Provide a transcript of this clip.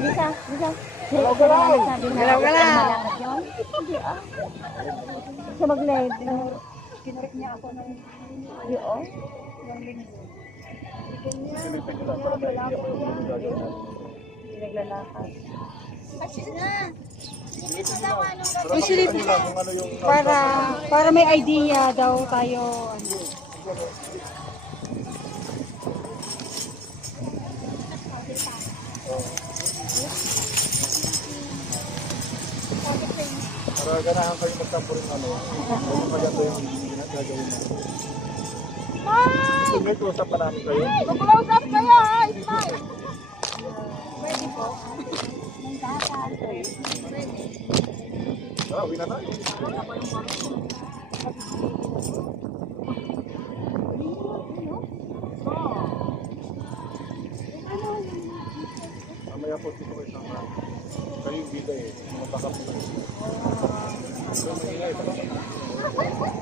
bisa, bisa. Galaw-galaw. Galaw-galaw. Malakad yun? Hindi ah. Sa mag-live, kinurip niya ako ng yun. Hindi naglalakad. Para may idea daw tayo. Ano. Para ganahan kayo magtampo rin ano. Maganda yung gagawin mo. May close-up pa namin kayo. Mag-close up kayo ha, Ismail! Pwede po. Tara, uwi na tayo. Mamaya po dito kayo sama. Kayo yung bigay eh. Mga backup na. So, magigay pa naman.